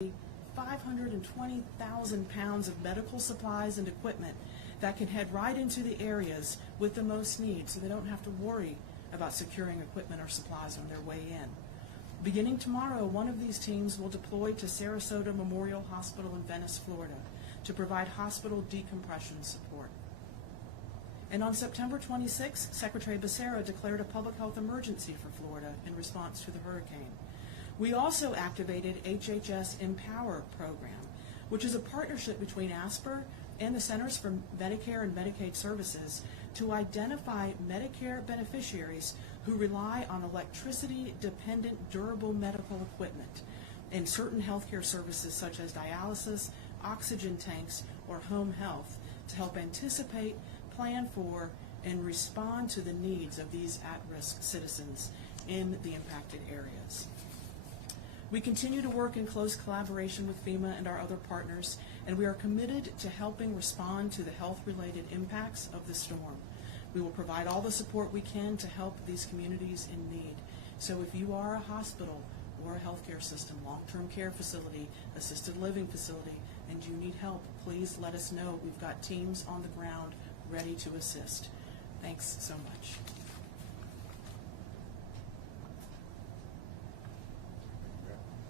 520,000 pounds of medical supplies and equipment that can head right into the areas with the most need, so they don't have to worry about securing equipment or supplies on their way in. Beginning tomorrow, one of these teams will deploy to Sarasota Memorial Hospital in Venice, Florida, to provide hospital decompression support. And on September 26, Secretary Becerra declared a public health emergency for Florida in response to the hurricane. We also activated HHS Empower program, which is a partnership between ASPR and the Centers for Medicare and Medicaid Services to identify Medicare beneficiaries who rely on electricity-dependent durable medical equipment and certain healthcare services such as dialysis, oxygen tanks, or home health to help anticipate, plan for, and respond to the needs of these at-risk citizens in the impacted areas. We continue to work in close collaboration with FEMA and our other partners, and we are committed to helping respond to the health-related impacts of the storm. We will provide all the support we can to help these communities in need. So if you are a hospital or a healthcare system, long-term care facility, assisted living facility, and you need help, please let us know. We've got teams on the ground ready to assist. Thanks so much.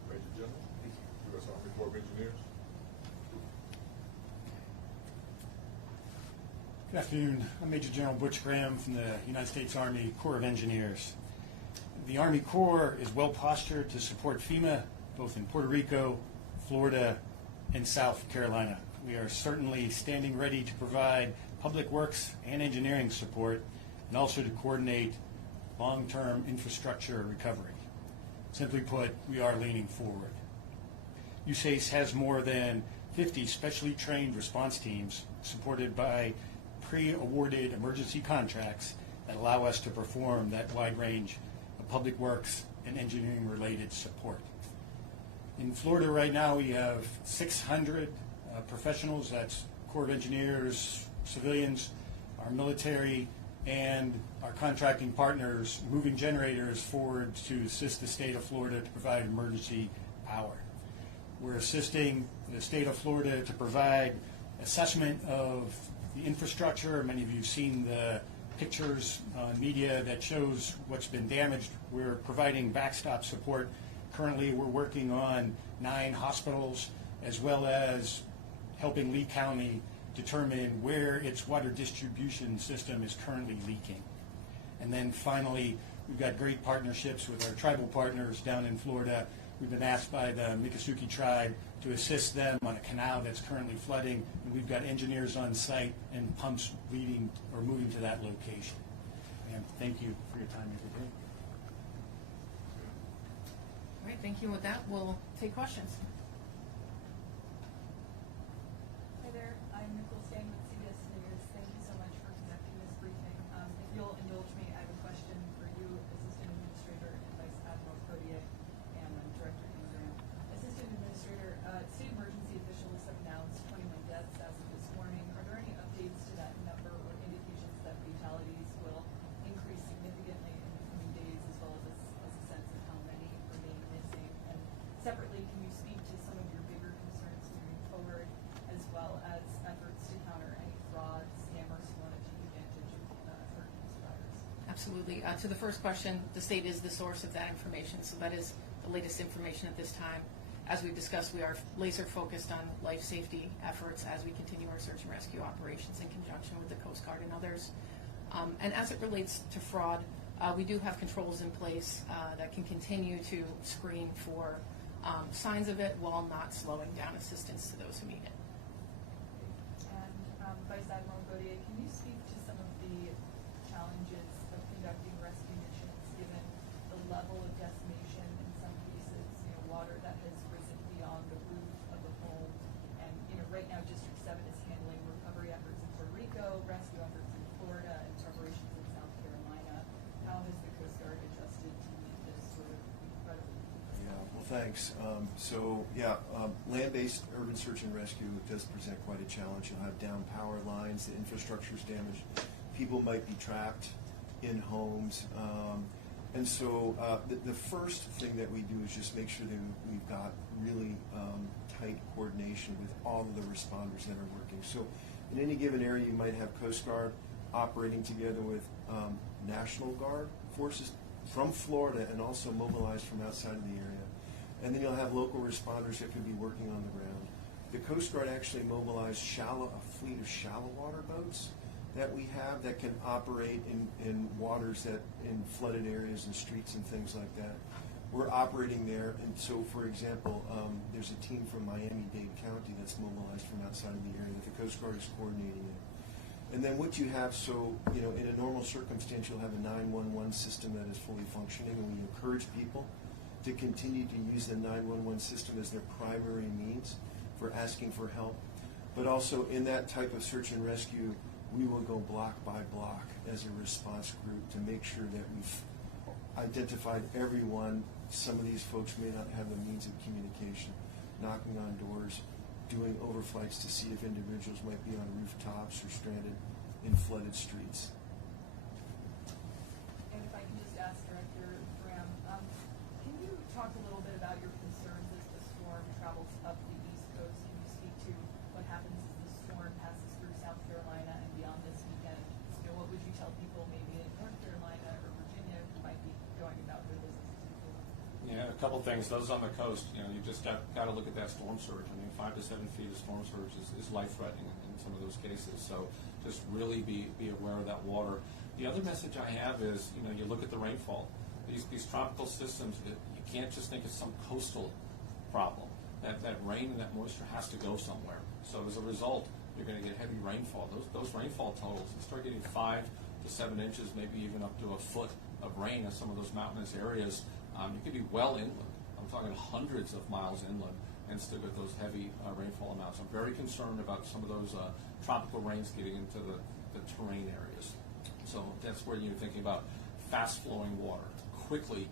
Major General, U.S. Army Corps of Engineers. Good afternoon. I'm Major General Butch Graham from the United States Army Corps of Engineers. The Army Corps is well postured to support FEMA both in Puerto Rico, Florida, and South Carolina. We are certainly standing ready to provide public works and engineering support and also to coordinate long-term infrastructure recovery. Simply put, we are leaning forward. USACE has more than 50 specially trained response teams supported by pre-awarded emergency contracts that allow us to perform that wide range of public works and engineering related support. In Florida right now we have 600 professionals, that's Corps of Engineers, civilians, our military, and our contracting partners moving generators forward to assist the state of Florida to provide emergency power. We're assisting the state of Florida to provide assessment of the infrastructure. Many of you have seen the pictures on media that shows what's been damaged. We're providing backstop support. Currently we're working on 9 hospitals as well as helping Lee County determine where its water distribution system is currently leaking. And then finally, we've got great partnerships with our tribal partners down in Florida. We've been asked by the Miccosukee tribe to assist them on a canal that's currently flooding, and we've got engineers on site and pumps leading or moving to that location. And thank you for your time every day. All right, thank you. With that, we'll take questions. Hi there, I'm Nicole Stang with CBS News. Thank you so much for conducting this briefing. If you'll indulge me, I have a question for you, Assistant Administrator and Vice Admiral Codier, and Director Ingram. Assistant Administrator, state emergency officials have announced 21 deaths as of this morning. Are there any updates to that number or indications that fatalities will increase significantly in the coming days, as well as a sense of how many remain missing? And separately, can you speak to some of your bigger concerns moving forward, as well as efforts to counter any fraud, scammers who want to take advantage of hurricane survivors? Absolutely. To the first question, the state is the source of that information, so that is the latest information at this time. As we've discussed, we are laser focused on life safety efforts as we continue our search and rescue operations in conjunction with the Coast Guard and others. And as it relates to fraud, we do have controls in place that can continue to screen for signs of it while not slowing down assistance to those who need it. And Vice Admiral Gaudier, can you speak to some of the challenges of conducting rescue missions given the level of decimation in some cases, water that has risen beyond the roof of a home, and right now District 7 is handling recovery efforts in Puerto Rico, rescue efforts in Florida, and preparations in South Carolina. How has the Coast Guard adjusted to meet this sort of incredible? Yeah, well, thanks. Land-based urban search and rescue does present quite a challenge. You'll have down power lines, the infrastructure is damaged, people might be trapped in homes, And so the first thing that we do is just make sure that we've got really tight coordination with all of the responders that are working. So in any given area, you might have Coast Guard operating together with National Guard forces from Florida and also mobilized from outside of the area. And then you'll have local responders that could be working on the ground. The Coast Guard actually mobilized a fleet of shallow water boats that we have that can operate in waters that in flooded areas and streets and things like that. We're operating there, and so for example, there's a team from Miami-Dade County that's mobilized from outside of the area that the Coast Guard is coordinating it. And then what you have, so in a normal circumstance, you'll have a 911 system that is fully functioning, and we encourage people to continue to use the 911 system as their primary means for asking for help. But also in that type of search and rescue, we will go block by block as a response group to make sure that we've identified everyone. Some of these folks may not have the means of communication, knocking on doors, doing overflights to see if individuals might be on rooftops or stranded in flooded streets. And if I can just ask Director Graham, can you talk a little bit about your concerns as the storm travels up the East Coast? Can you speak to what happens as the storm passes through South Carolina and beyond this weekend? What would you tell people maybe in North Carolina or Virginia who might be going about their businesses in Florida? Yeah, a couple things. Those on the coast, you just got to look at that storm surge. I mean, 5 to 7 feet of storm surge is life-threatening in some of those cases. So just really be aware of that water. The other message I have is, you look at the rainfall. These tropical systems, you can't just think it's some coastal problem. That rain and that moisture has to go somewhere. So as a result, you're going to get heavy rainfall. Those rainfall totals, you start getting 5 to 7 inches, maybe even up to a foot of rain in some of those mountainous areas. You could be well inland. I'm talking hundreds of miles inland and still get those heavy rainfall amounts. I'm very concerned about some of those tropical rains getting into the terrain areas. So that's where you're thinking about fast-flowing water, quickly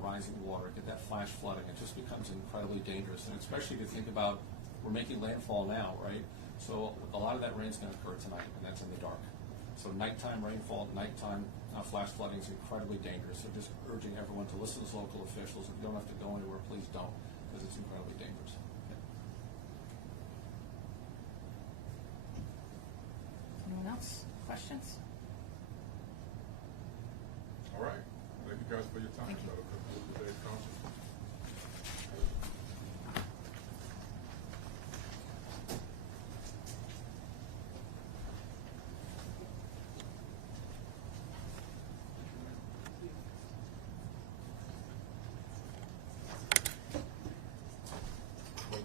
rising water, get that flash flooding. It just becomes incredibly dangerous. And especially if you think about, we're making landfall now, right? So a lot of that rain's going to occur tonight, and that's in the dark. So nighttime rainfall, nighttime flash flooding is incredibly dangerous. So just urging everyone to listen to local officials. If you don't have to go anywhere, please don't, because it's incredibly dangerous. Anyone else? Questions? All right. Thank you guys for your time. Thank you. That'll conclude today's conference.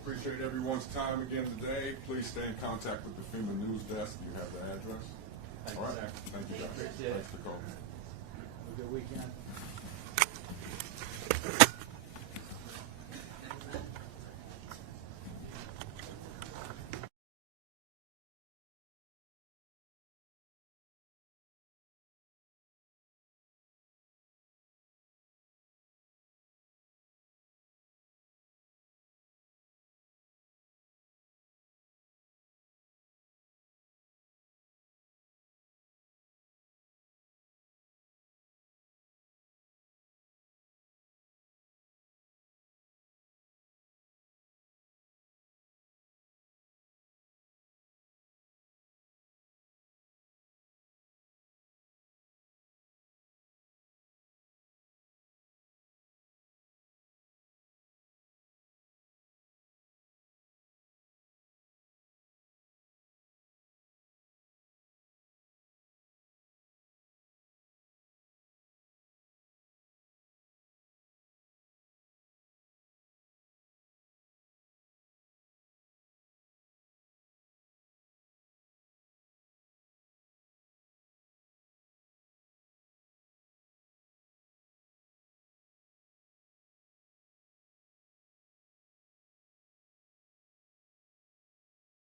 Appreciate everyone's time again today. Please stay in contact with the FEMA News Desk. You have the address. Thank All you, right. sir. Thank you, guys. Appreciate it. Thanks for calling. Have a good weekend.